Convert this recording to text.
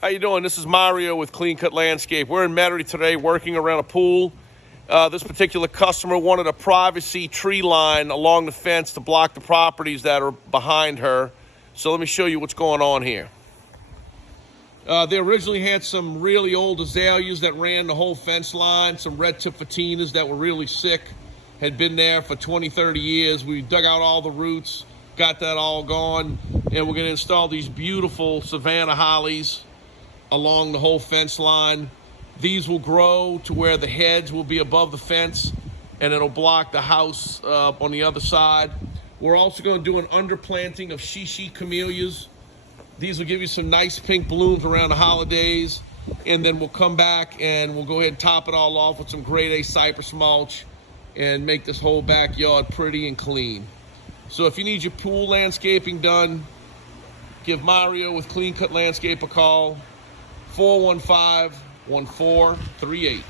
How you doing? This is Mario with Clean Cut Landscape. We're in Metairie today working around a pool. This particular customer wanted a privacy tree line along the fence to block the properties that are behind her. So let me show you what's going on here. They originally had some really old azaleas that ran the whole fence line, some red tip patinas that were really sick, had been there for 20, 30 years. We dug out all the roots, got that all gone, and we're gonna install these beautiful Savannah hollies along the whole fence line. These will grow to where the heads will be above the fence and it'll block the house on the other side. We're also going to do an underplanting of Shi Shi camellias. These will give you some nice pink blooms around the holidays, and then we'll come back and we'll go ahead and top it all off with some grade A cypress mulch and make this whole backyard pretty and clean. So if you need your pool landscaping done, give Mario with Clean Cut Landscape a call. 415-1438.